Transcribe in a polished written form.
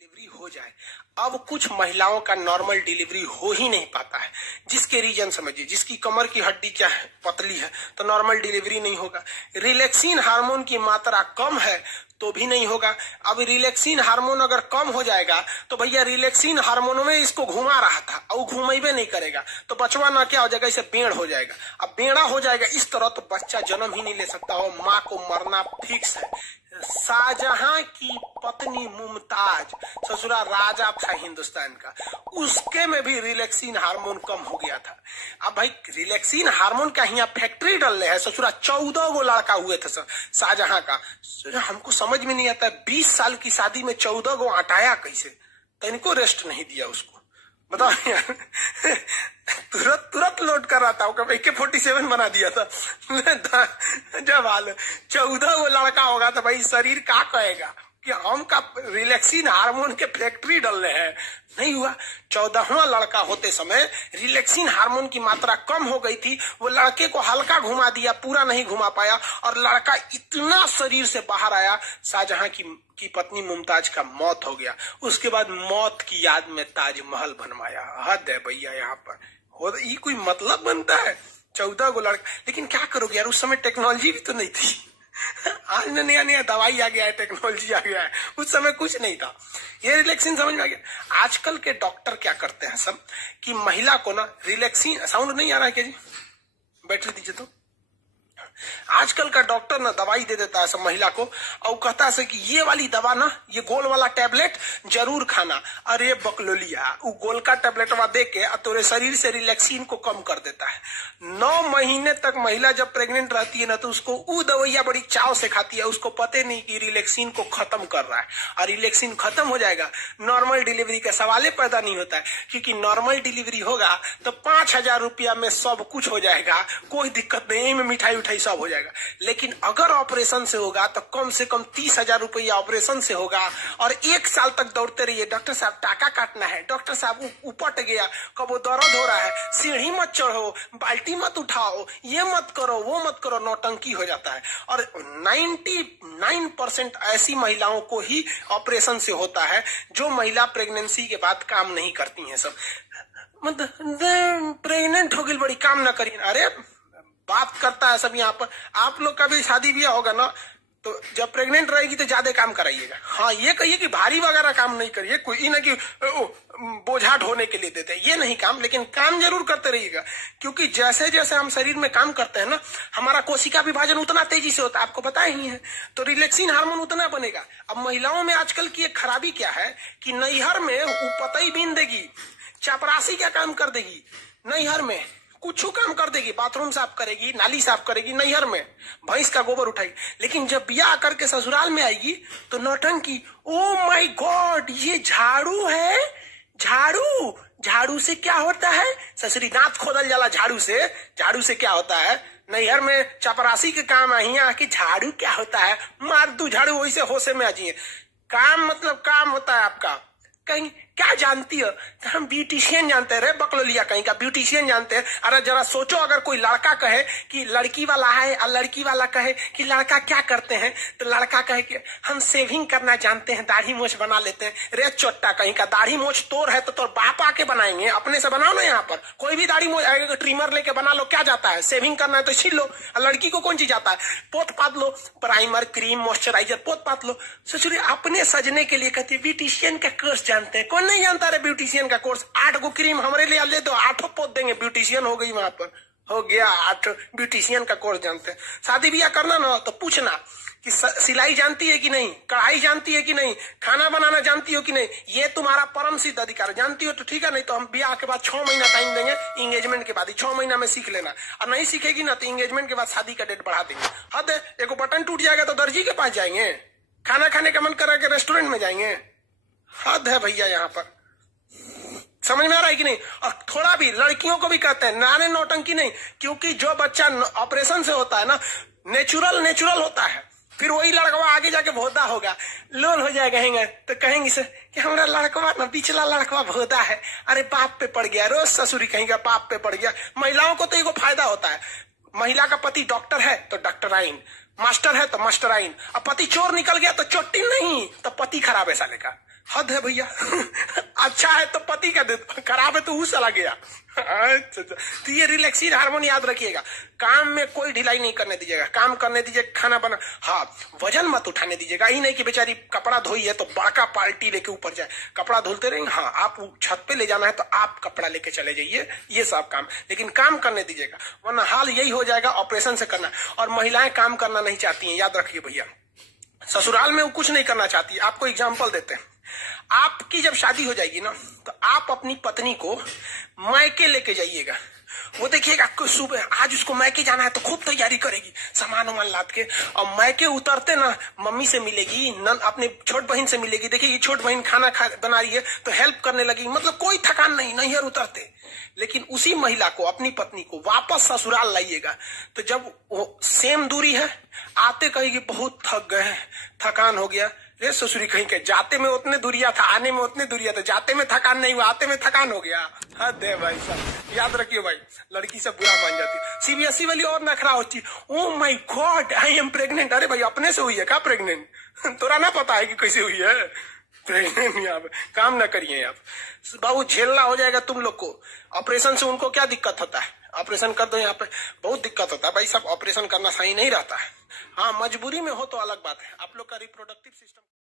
Delivery हो जाए। अब कुछ महिलाओं का नॉर्मल डिलीवरी हो ही नहीं पाता है, जिसके रीजन समझिए, जिसकी कमर की हड्डी क्या है, पतली है, तो नॉर्मल डिलीवरी नहीं होगा। रिलैक्सिन हार्मोन की मात्रा कम है तो भी नहीं होगा। अब रिलैक्सिन हार्मोन अगर कम हो जाएगा तो भैया रिलैक्सिन हार्मोन में इसको घुमा रहा था और घुमेबे नहीं करेगा तो बचवा ना क्या हो जाएगा, इसे बेड़ हो जाएगा। अब बेड़ा हो जाएगा इस तरह तो बच्चा जन्म ही नहीं ले सकता हो, माँ को मरना फिक्स है। शाहजहां की पत्नी मुमताज, ससुरा राजा था हिंदुस्तान का, उसके में भी रिलैक्सिन हार्मोन कम हो गया था। अब भाई रिलैक्सिन हार्मोन का यहाँ फैक्ट्री डल रहे हैं, ससुरा 14 गो लड़का हुए थे शाहजहां का। हमको समझ में नहीं आता 20 साल की शादी में 14 गो हटाया कैसे, तो इनको रेस्ट नहीं दिया उसको, बताओ यार। तुरंत लोड कर रहा था, AK-47 बना दिया था। जब हाल 14 वो लड़का होगा तो भाई शरीर क्या कहेगा कि हम का रिलैक्सिन हार्मोन के फैक्ट्री डल रहे हैं। नहीं हुआ। 14वां लड़का होते समय रिलैक्सिन हार्मोन की मात्रा कम हो गई थी, वो लड़के को हल्का घुमा दिया, पूरा नहीं घुमा पाया और लड़का इतना शरीर से बाहर आया, शाहजहां की पत्नी मुमताज का मौत हो गया। उसके बाद मौत की याद में ताजमहल बनवाया। हद है भैया यहाँ पर, ये कोई मतलब बनता है? 14 गो लड़का, लेकिन क्या करोगे यार, उस समय टेक्नोलॉजी भी तो नहीं थी। आज नया नया दवाई आ गया है, टेक्नोलॉजी आ गया है, उस समय कुछ नहीं था। ये रिलैक्सिन समझ में आ गया। आजकल के डॉक्टर क्या करते हैं सब कि महिला को ना रिलैक्सिन, साउंड नहीं आ रहा है क्या जी, बैटरी दीजिए तो। आजकल का डॉक्टर ना दवाई दे देता है सब महिला को और कहता है कि ये वाली दवा ना, ये गोल वाला टैबलेट जरूर खाना। अरे बकलोलिया, वो गोल का टैबलेटवा दे के तोरे शरीर से रिलैक्सिन को कम कर देता है। 9 महीने तक महिला जब प्रेग्नेंट रहती है ना तो उसको वो दवाइयां बड़ी चाव से खाती है, उसको पता नहीं कि रिलैक्सिन को खत्म कर रहा है। और रिलैक्सिन खत्म हो जाएगा, नॉर्मल डिलीवरी का सवाल पैदा नहीं होता है, क्योंकि नॉर्मल डिलीवरी होगा तो 5,000 रुपया में सब कुछ हो जाएगा, कोई दिक्कत नहीं, में मिठाई उठाई सब हो जाएगा। लेकिन अगर ऑपरेशन से होगा तो कम से कम 30,000 रुपया ऑपरेशन से होगा और 1 साल तक दौड़ते रहिए, डॉक्टर साहब टाका काटना है, डॉक्टर साहब उपट गया, कब वो दर्द हो रहा है, सीढ़ी मत चढ़ो, बाल्टी मत उठाओ, ये मत करो, वो मत करो, नौटंकी हो जाता है। और 99% ऐसी महिलाओं को ही ऑपरेशन से होता है जो महिला प्रेगनेंसी के बाद काम नहीं करती हैं। सब मतलब प्रेग्नेंट हो गई बड़ी काम ना करिए, अरे बात करता है सब यहाँ पर। आप लोग का भी शादी ब्याह होगा ना तो जब प्रेग्नेंट रहेगी तो ज्यादा काम कराइएगा। हाँ, ये कहिए कि भारी वगैरह काम नहीं करिए, कोई ना कि बोझा ढोने के लिए देते हैं, ये नहीं काम, लेकिन काम जरूर करते रहिएगा। क्योंकि जैसे जैसे हम शरीर में काम करते हैं ना, हमारा कोशिका विभाजन उतना तेजी से होता है, आपको पता ही है, तो रिलैक्सिन हार्मोन उतना बनेगा। अब महिलाओं में आजकल की एक खराबी क्या है कि नैहर में पतई बीन देगी, चपरासी क्या काम कर देगी, नैहर में कुछ काम कर देगी, बाथरूम साफ करेगी, नाली साफ करेगी, नैहर में भैंस का गोबर उठाएगी, लेकिन जब ब्याह करके ससुराल में आएगी तो नौटंकी। ओ माय गॉड, ये झाड़ू है, झाड़ू से क्या होता है? ससुरी दांत खोदल जाला झाड़ू से क्या होता है? नैहर में चपरासी के काम है, यहाँ की झाड़ू क्या होता है? मार दू झाड़ू, वैसे होशे में आ जाइए। काम मतलब काम होता है आपका। कहीं क्या जानती हो? तो हम ब्यूटिशियन जानते हैं रे बकलोलिया, कहीं का ब्यूटिशियन जानते हैं। अरे जरा सोचो, अगर कोई लड़का कहे कि लड़की वाला है और लड़की वाला कहे कि लड़का क्या करते हैं, तो लड़का कहे कि हम सेविंग करना जानते हैं, दाढ़ी मोछ बना लेते हैं। रे चोट्टा कहीं का, दाढ़ी मोछ तोर है तो तोर बाप आके बनाएंगे, अपने से बनाओ ना। यहाँ पर कोई भी दाढ़ी मोछ आएगा, ट्रिमर लेके बना लो, क्या जाता है? सेविंग करना है तो छील लो। लड़की को कौन चीज आता है? पोत पात लो, प्राइमर, क्रीम, मॉइस्चराइजर पोत पात लो। ससुरी अपने सजने के लिए कहती है ब्यूटिशियन का कोर्स जानते हैं। कौन नहीं जानता रे ब्यूटिशियन का कोर्स? 8 गो क्रीम हमारे लिए ले दो, 8 पोत देंगे, ब्यूटिशियन हो गई। वहां पर हो गया 8 ब्यूटिशियन का कोर्स जानते हैं। शादी ब्याह करना ना तो पूछना कि सिलाई जानती है कि नहीं, कढ़ाई जानती है कि नहीं, खाना बनाना जानती हो कि नहीं। ये तुम्हारा परम सिद्ध अधिकार। जानती हो तो ठीक है, नहीं तो हम ब्याह के बाद 6 महीना टाइम देंगे, इंगेजमेंट के बाद ही 6 महीना में सीख लेना। और नहीं सीखेगी ना तो इंगेजमेंट के बाद शादी का डेट बढ़ा देंगे। हद है, एक बटन टूट जाएगा तो दर्जी के पास जाएंगे, खाना खाने का मन करा के रेस्टोरेंट में जाएंगे। हद है भैया यहाँ पर, समझ में आ रहा है कि नहीं? और थोड़ा भी लड़कियों को भी कहते हैं नाने नौटंकी नहीं, क्योंकि जो बच्चा ऑपरेशन से होता है ना, नेचुरल होता है। फिर वही लड़कवा आगे जाके भोदा होगा, लोल हो जाएगा, कहेंगे तो कहेंगे से कि हमारा लड़कवा ना, पिछला लड़कवा भोदा है, अरे बाप पे पड़ गया, रोज ससुरी कहेंगे बाप पे पड़ गया। महिलाओं को तो एगो फायदा होता है, महिला का पति डॉक्टर है तो डॉक्टराइन, मास्टर है तो मास्टराइन, अब पति चोर निकल गया तो चोटी नहीं, तो पति खराब है साले का। हद है भैया। अच्छा है तो पति का दे, खराब है तो वो चला गया। अच्छा, तो ये रिलैक्सिन हार्मोन याद रखिएगा। काम में कोई ढिलाई नहीं करने दीजिएगा, काम करने दीजिए, खाना बना, हाँ वजन मत उठाने दीजिएगा। ही नहीं कि बेचारी कपड़ा धोई है तो बड़का पार्टी लेके ऊपर जाए, कपड़ा धुलते रहेंगे। हाँ आप छत पे ले जाना है तो आप कपड़ा लेके चले जाइए, ये सब काम, लेकिन काम करने दीजिएगा, वरना हाल यही हो जाएगा ऑपरेशन से करना। और महिलाएं काम करना नहीं चाहती हैं, याद रखिए भैया। ससुराल में वो कुछ नहीं करना चाहती। आपको एग्जाम्पल देते हैं, आपकी जब शादी हो जाएगी ना तो आप अपनी पत्नी को मायके लेके जाइएगा। वो देखिएगा सुबह आज उसको मायके जाना है तो खूब तैयारी करेगी, सामान वामान लाद के, और मायके उतरते ना मम्मी से मिलेगी, अपने छोट बहन से मिलेगी, देखिए छोट बहन खाना बना रही है तो हेल्प करने लगेगी, मतलब कोई थकान नहीं, नैहर उतरते। लेकिन उसी महिला को, अपनी पत्नी को वापस ससुराल लाइएगा तो जब वो सेम दूरी है, आते कहेगी बहुत थक गए, थकान हो गया। रे ससुरी कहीं के, जाते में उतने दूरिया था, आने में उतने दूरिया था, जाते में थकान नहीं हुआ, आते में थकान हो गया। हद है भाई साहब, याद रखिए भाई, लड़की से बुरा मान जाती। सीबीएसई वाली और नखरा होती, oh my God I am pregnant. अरे भाई अपने से हुई है क्या प्रेग्नेंट? तोरा ना पता है कि कैसे हुई है प्रेग्नेंट? यहाँ पे काम ना करिए आप बाबू, झेलना हो जाएगा तुम लोग को। ऑपरेशन से उनको क्या दिक्कत होता है, ऑपरेशन कर दो, यहाँ पे बहुत दिक्कत होता है भाई साहब, ऑपरेशन करना सही नहीं रहता है। हाँ मजबूरी में हो तो अलग बात है। आप लोग का रिप्रोडक्टिव सिस्टम